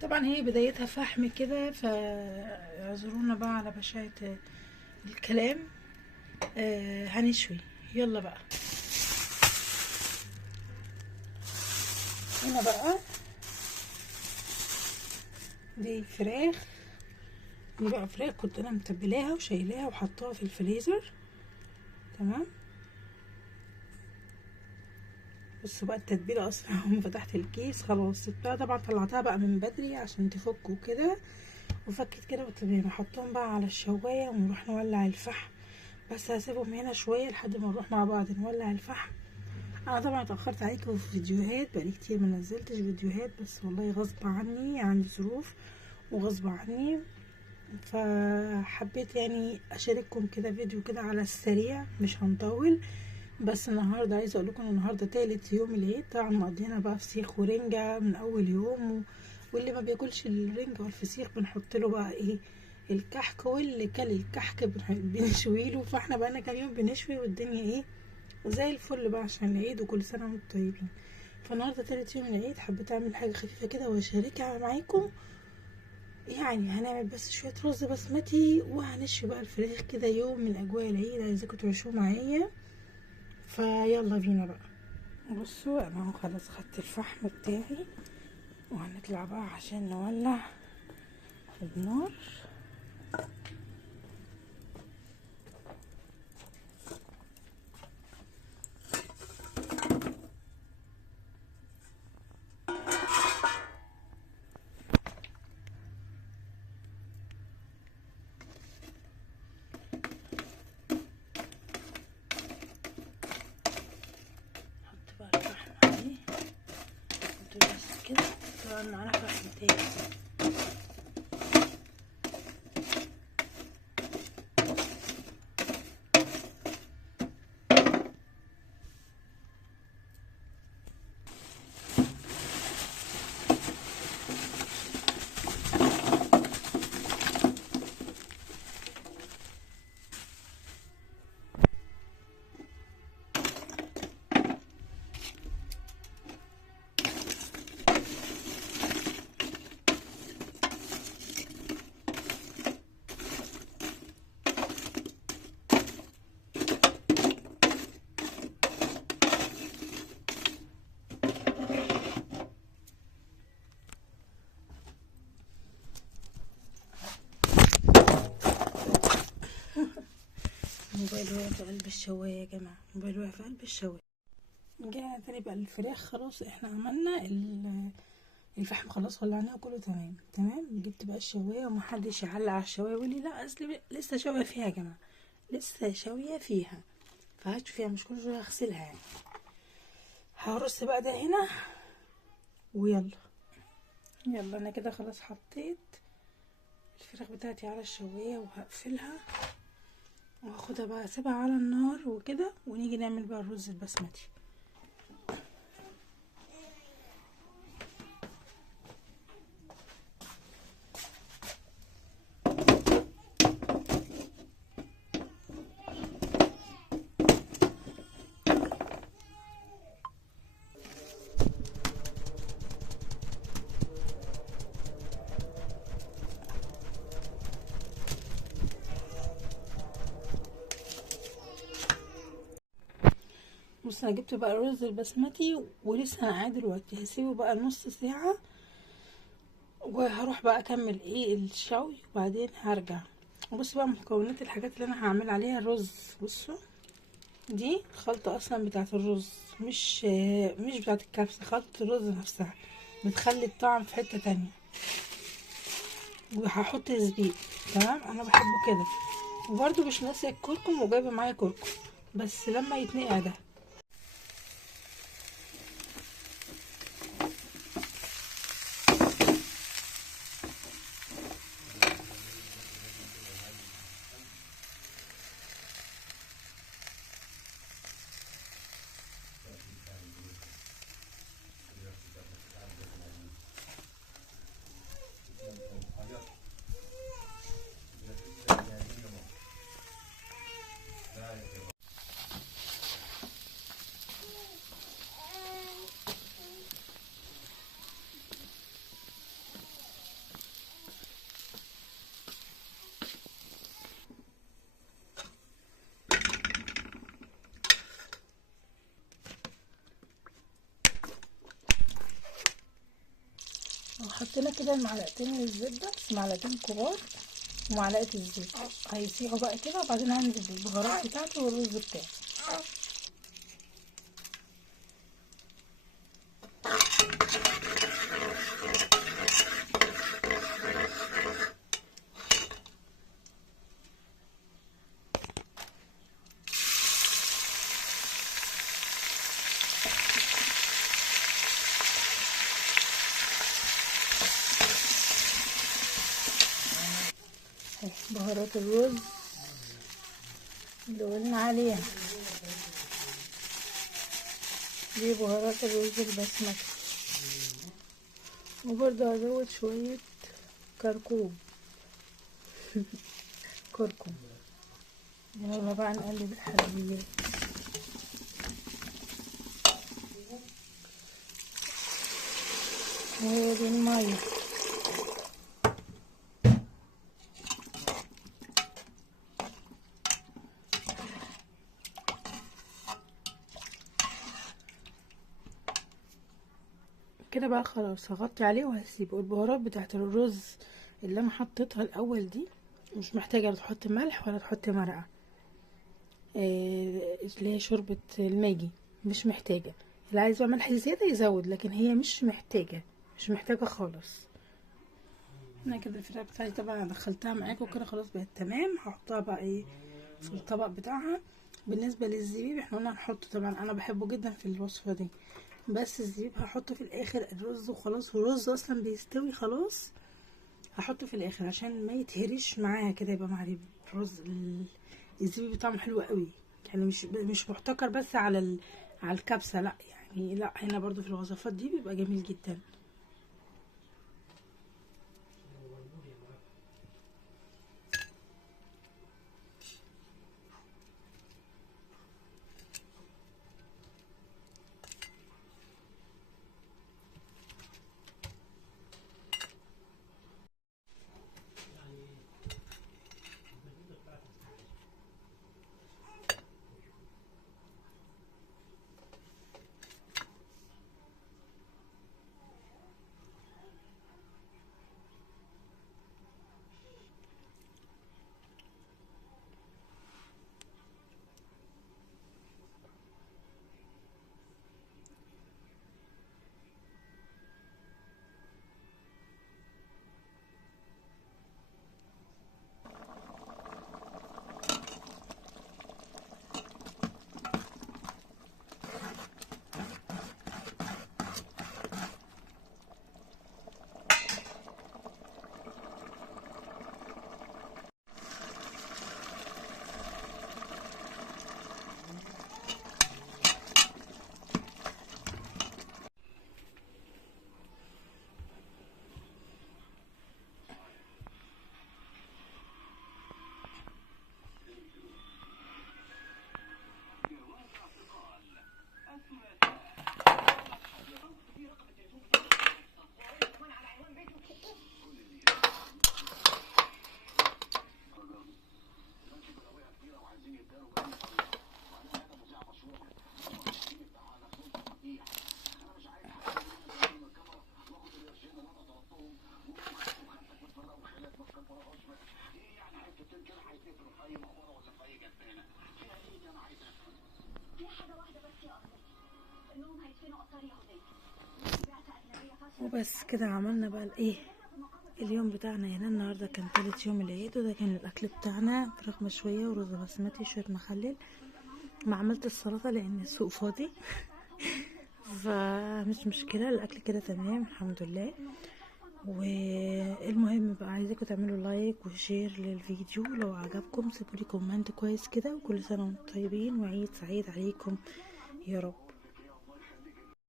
طبعا هي بدايتها فحم كده، فاعذرونا بقى على بشاعة الكلام. هنشوي. يلا بقى. هنا بقى دي فراخ. دي بقى فراخ كنت انا متبلاها وشايلاها وحطاها في الفريزر. تمام. بصوا بقى التتبيله اصلا اهو فتحت الكيس خلاص سبتها، طبعا طلعتها بقى من بدري عشان تفك وكده، وفكت كده وتمام. احطهم بقى على الشوايه ونروح نولع الفحم. بس هسيبهم هنا شويه لحد ما نروح مع بعض نولع الفحم. انا طبعا اتاخرت عليكم في فيديوهات، بقالي كتير ما نزلتش فيديوهات، بس والله غصب عني، عندي ظروف وغصب عني. فحبيت يعني اشارككم كده فيديو كده على السريع، مش هنطول. بس النهارده عايزه اقول لكم النهارده تالت يوم العيد، طبعا مقضينا بقى فسيخ ورنجه من اول يوم واللي ما بياكلش الرنجه والفسيخ بنحط له بقى ايه، الكحك، واللي كل الكحك بنشوي له. فاحنا بقى كام يوم بنشوي والدنيا ايه زي الفل بقى عشان العيد، وكل سنه وانتم طيبين. فالنهارده تالت يوم العيد حبيت اعمل حاجه خفيفه كده واشاركها معاكم. يعني هنعمل بس شويه رز بسمتي وهنشوي بقى الفراخ كده، يوم من اجواء العيد عايزاكم تعيشوه معايا. فيلا بينا بقى. بصوا انا اهو خلاص خدت الفحم بتاعي وهنطلع بقى عشان نولع النار. نحط بقى الفحم عليه بس كده. طبعا معانا فحم تاني. الموبايل وقع في قلب الشوايه يا جماعه، الموبايل وقع في قلب الشوايه. رجعنا تاني بقى الفراخ. خلاص احنا عملنا الفحم خلاص ولعناه كله تمام تمام. جبت بقى الشوايه ومحدش يعلق على الشوايه ويقول لي لا اصل لسه شوايه فيها. يا جماعه لسه شوايه فيها، فهاتوا فيها، مش كل شويه اغسلها يعني. هرص بقى ده هنا ويلا. يلا انا كده خلاص حطيت الفراخ بتاعتي على الشوايه وهقفلها وهاخدها بقى اسيبها على النار وكده، ونيجي نعمل بقى الرز البسمتي. بص انا جبت بقى الرز البسمتي ولسه انا قاعد دلوقتي هسيبه بقى نص ساعه وهروح بقى اكمل ايه الشوي وبعدين هرجع. بص بقى مكونات الحاجات اللي انا هعمل عليها الرز. بصوا دي خلطه اصلا بتاعه الرز، مش بتاعه الكبسه، خلطه الرز نفسها بتخلي الطعم في حته تانية. وهحط زبيب. تمام انا بحبه كده. وبرده مش ناسيه الكركم وجايبه معايا كركم بس لما يتنقع ده. وحطينا كده معلقتين من الزبده، بس معلقتين كبار، ومعلقه الزيت. هيسيحوا بقى كده، وبعدين هنزل بالبهارات بتاعته والرز بتاعي. بهارات الرز اللي قلنا عليها دي بهارات الرز البسمتي. وبرضه هزود شوية كركم. كركم. يلا بقى نقلب الحلويات. وهي دي المية. كده بقى خلاص هغطي عليه وهسيبه. البهارات بتاعت الرز اللي انا حطيتها الاول دي مش محتاجه لا تحط ملح ولا تحط مرقه، اللي هي شوربه الماجي، مش محتاجه. اللي عايز بقى ملح زياده يزود، لكن هي مش محتاجه خالص. انا كده الفراخ بتاعتي طبعا دخلتها معاكم كده خلاص بقت تمام. هحطها بقى ايه في الطبق بتاعها. بالنسبه للزبيب احنا قلنا هنحطه، طبعا انا بحبه جدا في الوصفه دي، بس الزبيب هحطه في الاخر. الرز وخلاص، والرز اصلا بيستوي خلاص، هحطه في الاخر عشان ما يتهريش معاها كده، يبقى مع الرز. الزبيب طعمه حلو قوي، يعني مش محتكر بس على الكبسه، لا يعني، لا هنا برضو في الوصفات دي بيبقى جميل جدا. وبس كده عملنا بقى الايه اليوم بتاعنا. يعني النهارده كان تالت يوم العيد، وده كان الاكل بتاعنا: فراخ مشويه ورز بسمتي شويه مخلل. ما عملت السلطه لان السوق فاضي فمش مشكله، الاكل كده تمام الحمد لله. والمهم بقى عايزاكم تعملوا لايك وشير للفيديو لو عجبكم، سيبولي كومنت كويس كده. وكل سنه وانتم طيبين وعيد سعيد عليكم يا رب.